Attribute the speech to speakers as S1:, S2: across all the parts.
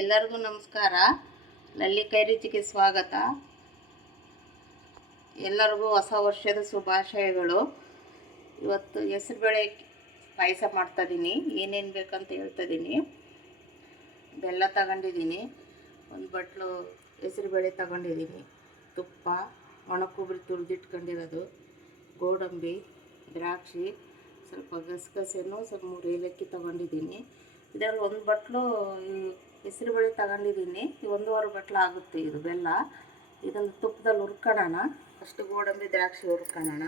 S1: ಎಲ್ಲರಿಗೂ ನಮಸ್ಕಾರ. ಲಲ್ಲಿ ಕೈರುಚಿಗೆ ಸ್ವಾಗತ. ಎಲ್ಲರಿಗೂ ಹೊಸ ವರ್ಷದ ಶುಭಾಶಯಗಳು. ಇವತ್ತು ಹೆಸರುಬೇಳೆ ಪಾಯಸ ಮಾಡ್ತಾಯಿದ್ದೀನಿ ಏನೇನು ಬೇಕಂತ ಹೇಳ್ತಾಯಿದ್ದೀನಿ ಬೆಲ್ಲ ತಗೊಂಡಿದ್ದೀನಿ ಒಂದು ಬಟ್ಲು ಹೆಸರುಬೇಳೆ ತಗೊಂಡಿದ್ದೀನಿ ತುಪ್ಪ ಒಣ ಕೊಬ್ಬರಿ ತುರಿದಿಟ್ಕೊಂಡಿರೋದು ಗೋಡಂಬಿ, ದ್ರಾಕ್ಷಿ, ಸ್ವಲ್ಪ ಗಸಗಸೆನೂ ಸ್ವಲ್ಪ ಮೂರು ಏಲಕ್ಕಿ ತಗೊಂಡಿದ್ದೀನಿ ಇದರಲ್ಲಿ ಒಂದು ಬಟ್ಲು ಹೆಸರುಬೇಳೆ ತಗೊಂಡಿದ್ದೀನಿ. ಒಂದೂವರೆ ಬಟ್ಲು ಆಗುತ್ತೆ ಇದು ಬೆಲ್ಲ. ಇದನ್ನು ತುಪ್ಪದಲ್ಲಿ ಹುರ್ಕೊಳ್ಳೋಣ ಫಸ್ಟ್ ಗೋಡಂಬಿ ದ್ರಾಕ್ಷಿ ಹುರ್ಕೊಳ್ಳೋಣ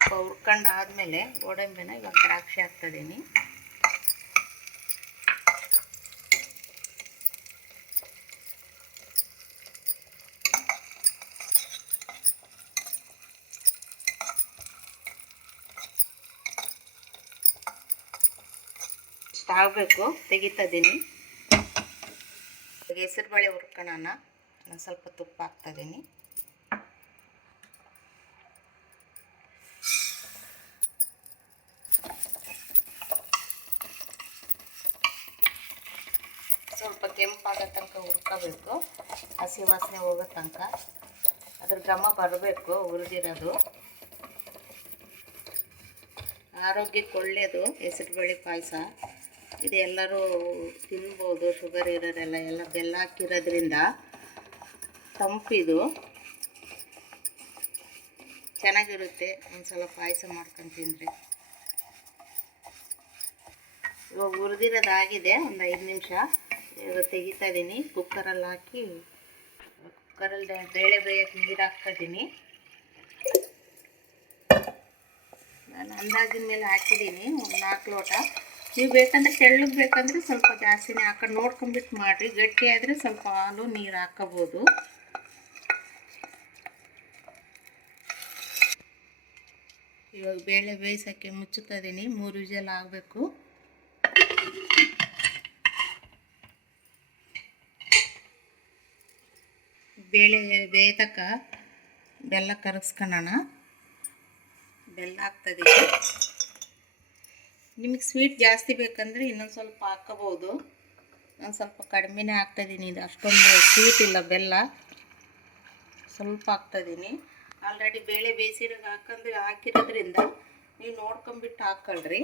S1: ಹುರ್ಕೊಂಡು ಆದಮೇಲೆ ಗೋಡಂಬಿನ ಇವಾಗ ದ್ರಾಕ್ಷಿ ಹಾಕ್ತಿದ್ದೀನಿ ಇಷ್ಟ ತೆಗಿತಾ ಇದ್ದೀನಿ ಹೆಸರು ಬೇಳೆ ಹುರ್ಕೊಳ್ಳೋಣ ನಾನು ಸ್ವಲ್ಪ ತುಪ್ಪ ಹಾಕ್ತಾಯಿದ್ದೀನಿ ಸ್ವಲ್ಪ ಕೆಂಪಾಗೋ ತನಕ ಹುರ್ಕೋಬೇಕು. ಹಸಿ ವಾಸನೆ ಹೋಗೋ ತನಕ. ಅದ್ರ ಘಮ ಬರಬೇಕು, ಹುರಿದಿರೋದು. ಆರೋಗ್ಯಕ್ಕೆ ಒಳ್ಳೆಯದು ಹೆಸರುಬೇಳೆ ಪಾಯಸ. ಇದು ಎಲ್ಲರೂ ತಿನ್ಬೋದು ಶುಗರ್ ಇರೋರೆಲ್ಲ ಎಲ್ಲ ಬೆಲ್ಲ ಹಾಕಿರೋದ್ರಿಂದ ತಂಪಿದು. ಚೆನ್ನಾಗಿರುತ್ತೆ, ಒಂದ್ಸಲ ಪಾಯಸ ಮಾಡ್ಕೊಂಡು ತಿಂದರೆ. ಇವಾಗ ಹುರಿದಿರೋದಾಗಿದೆ, ಒಂದು ಐದು ನಿಮಿಷ. ಇವಾಗ ತೆಗಿತಾ ಇದ್ದೀನಿ ಕುಕ್ಕರಲ್ಲಿ ಹಾಕಿ ಕುಕ್ಕರಲ್ಲಿ ಬೇಳೆ ಬೇಯಕ್ಕೆ ನೀರು ಹಾಕ್ತಾಯಿದ್ದೀನಿ ನಾನು ಅಂದಾಜಿನ ಮೇಲೆ ಹಾಕಿದ್ದೀನಿ ಒಂದು ನಾಲ್ಕು ಲೋಟ. ನೀವು ಬೇಕಂದ್ರೆ ತೆಳ್ಳಗೆ ಬೇಕಂದ್ರೆ ಸ್ವಲ್ಪ ಜಾಸ್ತಿನೇ ಹಾಕೊಂಡು ನೋಡ್ಕೊಂಬಿಟ್ಟು ಮಾಡಿರಿ. ಗಟ್ಟಿ ಆದರೆ ಸ್ವಲ್ಪ ಹಾಲು, ನೀರು ಹಾಕೋಬೋದು. ಇವಾಗ ಬೇಳೆ ಬೇಯಿಸೋಕ್ಕೆ ಮುಚ್ಚುತ್ತಾ ಇದ್ದೀನಿ ಮೂರು ವಿಜಲ್ ಆಗಬೇಕು. ಬೇಳೆ ಬೇಯ್ತಕ್ಕ ಬೆಲ್ಲ ಕರಗಿಸ್ಕೊಳ್ಳೋಣ ಬೆಲ್ಲ ಹಾಕ್ತದೀನಿ ನಿಮಗೆ ಸ್ವೀಟ್ ಜಾಸ್ತಿ ಬೇಕಂದರೆ ಇನ್ನೊಂದು ಸ್ವಲ್ಪ ಹಾಕ್ಕೋಬೋದು ನಾನು ಸ್ವಲ್ಪ ಕಡಿಮೆನೇ ಹಾಕ್ತಾಯಿದ್ದೀನಿ ಇದು ಅಷ್ಟೊಂದು ಸ್ವೀಟ್ ಇಲ್ಲ, ಬೆಲ್ಲ. ಸ್ವಲ್ಪ ಹಾಕ್ತಾಯಿದ್ದೀನಿ ಆಲ್ರೆಡಿ ಬೇಳೆ ಬೇಯಿಸಿರೋ ಹಾಕಂದ್ರೆ ಹಾಕಿರೋದ್ರಿಂದ ನೀವು ನೋಡ್ಕೊಂಬಿಟ್ಟು ಹಾಕ್ಕೊಳ್ರಿ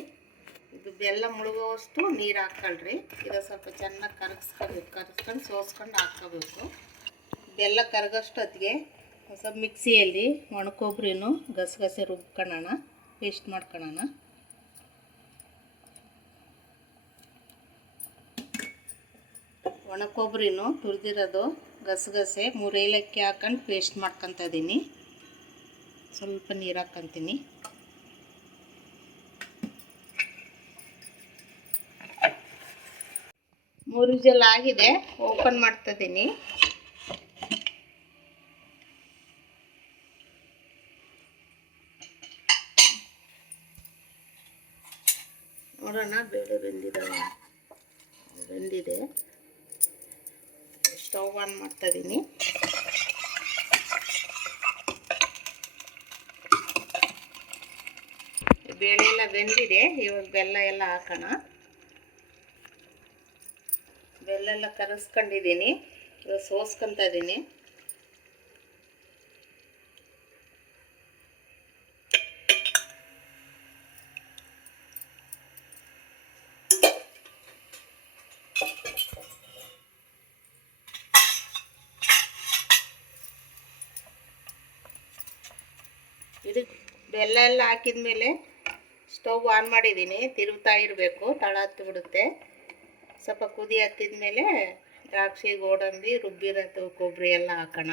S1: ಇದು ಬೆಲ್ಲ ಮುಳುಗೋವಷ್ಟು ನೀರು ಹಾಕ್ಕೊಳ್ರಿ ಇದು ಸ್ವಲ್ಪ ಚೆನ್ನಾಗಿ ಕರಗಿಸ್ಕೊಬೇಕು ಕರಗಿಸ್ಕೊಂಡು ಸೋಸ್ಕೊಂಡು ಹಾಕ್ಕೋಬೇಕು ಬೆಲ್ಲ ಕರಗೋಷ್ಟೊತ್ತಿಗೆ ಸ್ವಲ್ಪ ಮಿಕ್ಸಿಯಲ್ಲಿ ಒಣಕೊಬ್ಬರಿನೂ ಗಸಗಸೆ ರುಬ್ಕೊಳ್ಳೋಣ ಪೇಸ್ಟ್ ಮಾಡ್ಕೊಳ್ಳೋಣ ಒಣ ಕೊಬ್ಬರಿನೂ ತುರಿದಿರೋದು ಗಸಗಸೆ, ಮೂರು ಏಲಕ್ಕಿ ಹಾಕೊಂಡು ಪೇಸ್ಟ್ ಮಾಡ್ಕೊತ ಇದ್ದೀನಿ ಸ್ವಲ್ಪ ನೀರು ಹಾಕ್ಕೊಂತೀನಿ. ಮೂರು ಜಲ ಆಗಿದೆ, ಓಪನ್ ಮಾಡ್ತಾ ಇದ್ದೀನಿ ನೋಡೋಣ, ಬೇಳೆ ಬೆಂದಿದ್ದಾವೆ ಬೆಂದಿದೆ. ಸ್ಟವ್ ಆನ್ ಮಾಡ್ತಾ ಇದ್ದೀನಿ ಬೇಳೆ ಎಲ್ಲ ಬೆಂದಿದೆ, ಇವಾಗ ಬೆಲ್ಲ ಎಲ್ಲ ಹಾಕೋಣ. ಬೆಲ್ಲ ಎಲ್ಲ ಕರೆಸ್ಕೊಂಡಿದ್ದೀನಿ, ಇವಾಗ ಸೋಸ್ಕೊತಾ ಇದ್ದೀನಿ ಇದು ಬೆಲ್ಲ ಎಲ್ಲ ಹಾಕಿದ ಮೇಲೆ ಸ್ಟವ್ ಆನ್ ಮಾಡಿದ್ದೀನಿ. ತಿರುಗ್ತಾ ಇರಬೇಕು. ತಳ ಹತ್ತಿ ಬಿಡುತ್ತೆ. ಸ್ವಲ್ಪ ಕುದಿ ಹತ್ತಿದ ಮೇಲೆ ದ್ರಾಕ್ಷಿ, ಗೋಡಂಬಿ, ರುಬ್ಬಿರೋದು ಕೊಬ್ಬರಿ ಎಲ್ಲ ಹಾಕೋಣ.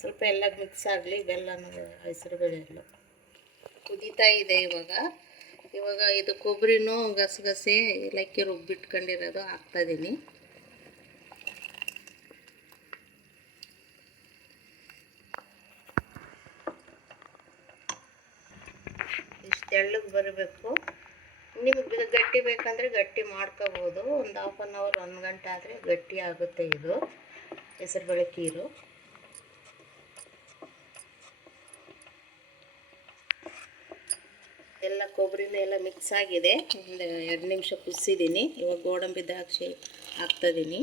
S1: ಸ್ವಲ್ಪ ಎಲ್ಲ ಮಿಕ್ಸ್ ಆಗಲಿ ಬೆಲ್ಲನೂ ಹೆಸರು ಬೇಳೆ ಎಲ್ಲ. ಕುದೀತಾ ಇದೆ ಇವಾಗ. ಇವಾಗ ಇದು ಕೊಬ್ಬರಿನೂ ಗಸಗಸೆ, ಏಲಕ್ಕಿ ರುಬ್ಬಿಟ್ಕೊಂಡಿರೋದು ಹಾಕ್ತಾಯಿದ್ದೀನಿ ತೆಳ್ಳಗೆ ಬರಬೇಕು. ನಿಮಗೆ ಗಟ್ಟಿ ಬೇಕಂದರೆ ಗಟ್ಟಿ ಮಾಡ್ಕೋಬೋದು. ಒಂದು ಹಾಫ್ ಆನ್ ಅವರ್ ಒಂದು ಗಂಟೆ ಆದರೆ ಗಟ್ಟಿ ಆಗುತ್ತೆ ಇದು. ಹೆಸರುಬೇಳೆ ಕೀರು. ಎಲ್ಲ ಕೊಬ್ಬರಿನ ಎಲ್ಲ ಮಿಕ್ಸ್ ಆಗಿದೆ. ಒಂದು ಎರಡು ನಿಮಿಷ ಕುದಿಸಿದ್ದೀನಿ ಇವಾಗ ಗೋಡಂಬಿ ದ್ರಾಕ್ಷಿ ಹಾಕ್ತಾಯಿದ್ದೀನಿ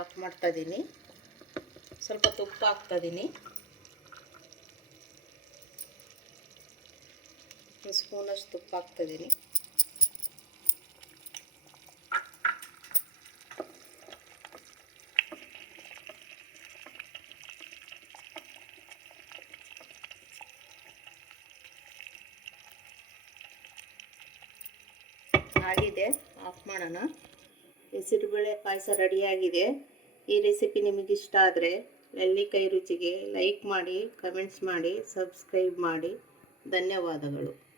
S1: ಆಫ್ ಮಾಡ್ತಾಯಿದ್ದೀನಿ ಸ್ವಲ್ಪ ತುಪ್ಪ ಹಾಕ್ತಾಯಿದ್ದೀನಿ. ಒಂದು ಸ್ಪೂನಷ್ಟು ತುಪ್ಪ ಹಾಕ್ತಾಯಿದ್ದೀನಿ. ಆಗಿದೆ ಆಫ್ ಮಾಡೋಣ. ಹೆಸರುಬೇಳೆ ಪಾಯಸ ರೆಡಿಯಾಗಿದೆ. ಈ ರೆಸಿಪಿ ನಿಮಗೆ ಇಷ್ಟ ಆದರೆ ನೆಲ್ಲಿಕಾಯಿ ರುಚಿಗೆ ಲೈಕ್ ಮಾಡಿ ಕಮೆಂಟ್ಸ್ ಮಾಡಿ ಸಬ್ಸ್ಕ್ರೈಬ್ ಮಾಡಿ. ಧನ್ಯವಾದಗಳು.